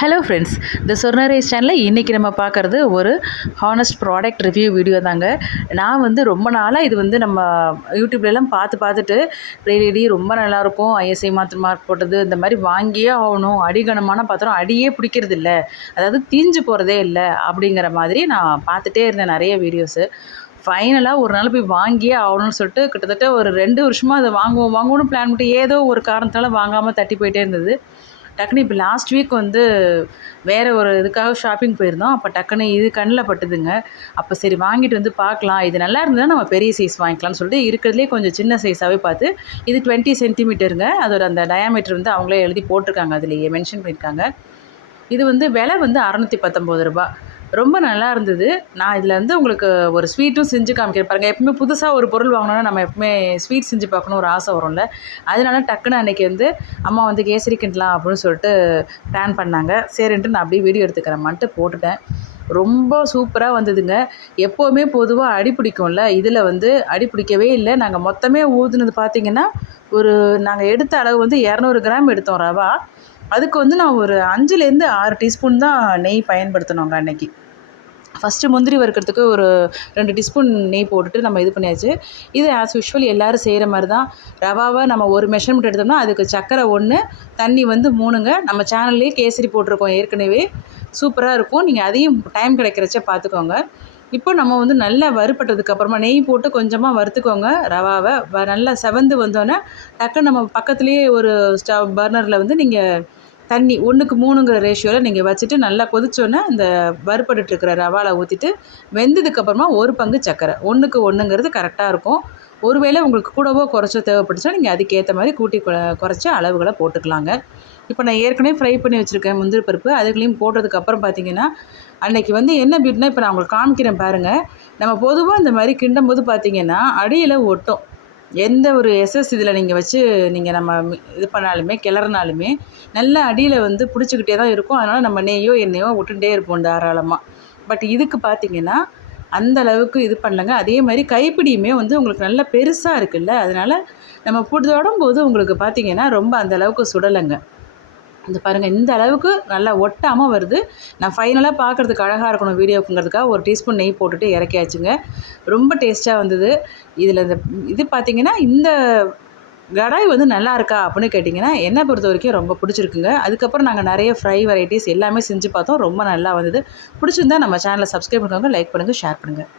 Hello friends இந்த சொர்ணரேஸ் சேனலில் இன்றைக்கி நம்ம பார்க்குறது ஒரு ஹானஸ்ட் ப்ராடக்ட் ரிவ்யூ வீடியோ தாங்க. நான் வந்து ரொம்ப நாளாக இது வந்து நம்ம யூடியூப்லலாம் பார்த்து பார்த்துட்டு ரெடி ரொம்ப நல்லாயிருக்கும். ஐஎஸ்ஐ மாத்திர மார்க் போட்டது இந்த மாதிரி வாங்கியே ஆகணும். அடிகணமான பாத்திரம் அடியே பிடிக்கிறது இல்லை அதாவது தீஞ்சு போகிறதே இல்லை அப்படிங்கிற மாதிரி நான் பார்த்துட்டே இருந்தேன் நிறைய வீடியோஸு ஃபைனலாக ஒரு நாள் போய் வாங்கியே ஆகணும்னு சொல்லிட்டு கிட்டத்தட்ட ஒரு ரெண்டு வருஷமாக அதை வாங்குவோம் வாங்குவோம்னு பிளான் பண்ணிட்டு ஏதோ ஒரு காரணத்தால் வாங்காமல் தட்டி போயிட்டே இருந்தது. டக்குன்னு இப்போ லாஸ்ட் வீக் வந்து வேறு ஒரு இதுக்காக ஷாப்பிங் போயிருந்தோம். அப்போ டக்குன்னு இது கண்ணில் பட்டுதுங்க. அப்போ சரி வாங்கிட்டு வந்து பார்க்கலாம். இது நல்லா இருந்தால் நம்ம பெரிய சைஸ் வாங்கிக்கலாம்னு சொல்லிட்டு இருக்கிறதுலே கொஞ்சம் சின்ன சைஸாகவே பார்த்து இது டுவெண்ட்டி சென்டிமீட்டருங்க அதோட அந்த டயாமீட்டர் வந்து அவங்களே எழுதி போட்டிருக்காங்க. அதுலேயே மென்ஷன் பண்ணியிருக்காங்க. இது வந்து விலை வந்து அறநூற்றி பத்தொம்போது ரூபா ரொம்ப நல்லா இருந்தது. நான் இதில் வந்து உங்களுக்கு ஒரு ஸ்வீட்டும் செஞ்சு காமிக்கிறேன். பாருங்கள் எப்பவுமே புதுசாக ஒரு பொருள் வாங்கினோன்னா நம்ம எப்பவுமே ஸ்வீட் செஞ்சு பார்க்கணும் ஒரு ஆசை வரும்ல. அதனால டக்குன்னு அன்றைக்கி வந்து அம்மா வந்து கேசரி கிண்டலாம் அப்படின்னு சொல்லிட்டு பிளான் பண்ணாங்க. சரின்ட்டு நான் அப்படியே வீடியோ எடுத்துக்கிறேன்மான்ட்டு போட்டுட்டேன். ரொம்ப சூப்பராக வந்ததுங்க. எப்போவுமே பொதுவாக அடி பிடிக்கும்ல. இதில் வந்து அடி பிடிக்கவே இல்லை. நாங்கள் மொத்தமே ஊதுனது பார்த்திங்கன்னா ஒரு நாங்கள் எடுத்த அளவு வந்து இரநூறு கிராம் எடுத்தோம் ரவா. அதுக்கு வந்து நான் ஒரு அஞ்சுலேருந்து ஆறு டீஸ்பூன் தான் நெய் பயன்படுத்தினோங்க அன்னைக்கு. ஃபஸ்ட்டு முந்திரி வறுக்கிறதுக்கு ஒரு ரெண்டு டீஸ்பூன் நெய் போட்டுட்டு நம்ம இது பண்ணியாச்சு. இது ஆஸ் யூஷுவல் எல்லோரும் செய்கிற மாதிரி தான். ரவாவை நம்ம ஒரு மெஷர்மெண்ட் எடுத்தோம்னா அதுக்கு சக்கரை ஒன்று தண்ணி வந்து மூணுங்க. நம்ம சேனல்லே கேசரி போட்டிருக்கோம் ஏற்கனவே. சூப்பராக இருக்கும். நீங்கள் அதையும் டைம் கிடைக்கிறச்ச பார்த்துக்கோங்க இப்போ நம்ம வந்து நல்லா வறுப்பட்டதுக்கு அப்புறமா நெய் போட்டு கொஞ்சமாக வறுத்துக்கோங்க. ரவாவை வ நல்லா செவந்து வந்தோன்னே டக்குன்னு நம்ம பக்கத்துலேயே ஒரு ஸ்டவ் பர்னரில் வந்து நீங்கள் தண்ணி ஒன்றுக்கு மூணுங்கிற ரேஷியோவில் நீங்கள் வச்சுட்டு நல்லா கொதிச்சோன்னே இந்த வறுப்பட்டுருக்கிற ரவாவில் ஊற்றிட்டு வெந்ததுக்கப்புறமா ஒரு பங்கு சர்க்கரை ஒன்றுக்கு ஒன்றுங்கிறது கரெக்டாக இருக்கும். ஒருவேளை உங்களுக்கு கூடவோ குறைச்சோ தேவைப்பட்டுச்சா நீங்கள் அதுக்கேற்ற மாதிரி கூட்டி குறைச்சி அளவுகளை போட்டுக்கலாங்க. இப்போ நான் ஏற்கனவே ஃப்ரை பண்ணி வச்சுருக்கேன் முந்திரி பருப்பு. அதுக்குள்ளேயும் போட்டதுக்கப்புறம் பார்த்தீங்கன்னா அன்றைக்கி வந்து என்ன பீட்னா இப்போ நான் உங்களுக்கு காமிக்கிறேன் பாருங்கள் நம்ம பொதுவாக இந்த மாதிரி கிண்டும் போது பார்த்தீங்கன்னா அடியில் ஒட்டும். எந்த ஒரு எஸ்எஸ் இதில் நீங்கள் வச்சு நீங்கள் நம்ம இது பண்ணாலுமே கிளறினாலுமே நல்லா அடியில் வந்து பிடிச்சிக்கிட்டே தான் இருக்கும். அதனால் நம்ம நெய்யோ எண்ணெயோ விட்டுட்டே இருப்போம் தாராளமாக பட் இதுக்கு பார்த்தீங்கன்னா அந்த அளவுக்கு இது பண்ணலங்க. அதே மாதிரி கைப்பிடியுமே வந்து உங்களுக்கு நல்லா பெருசாக இருக்குல்ல. அதனால் நம்ம போட்டு போது உங்களுக்கு பார்த்தீங்கன்னா ரொம்ப அந்த அளவுக்கு சுடலைங்க. இந்த பாருங்கள் இந்த அளவுக்கு நல்லா ஒட்டாமல் வருது. நான் ஃபைனலாக பார்க்குறதுக்கு அழகாக இருக்கணும் வீடியோக்குங்கிறதுக்காக ஒரு டீஸ்பூன் நெய் போட்டுட்டு இறக்கியாச்சுங்க. ரொம்ப டேஸ்ட்டாக வந்தது. இதில் இந்த இது பார்த்திங்கன்னா இந்த கடாய் வந்து நல்லா இருக்கா அப்படின்னு கேட்டிங்கன்னா என்னை பொறுத்த வரைக்கும் ரொம்ப பிடிச்சிருக்குங்க. அதுக்கப்புறம் நாங்கள் நிறைய ஃப்ரை வெரைட்டிஸ் எல்லாமே செஞ்சு பார்த்தோம். ரொம்ப நல்லா வந்தது. பிடிச்சிருந்தா நம்ம சேனலை சப்ஸ்கிரைப் பண்ணுங்க லைக் பண்ணுங்கள் ஷேர் பண்ணுங்கள்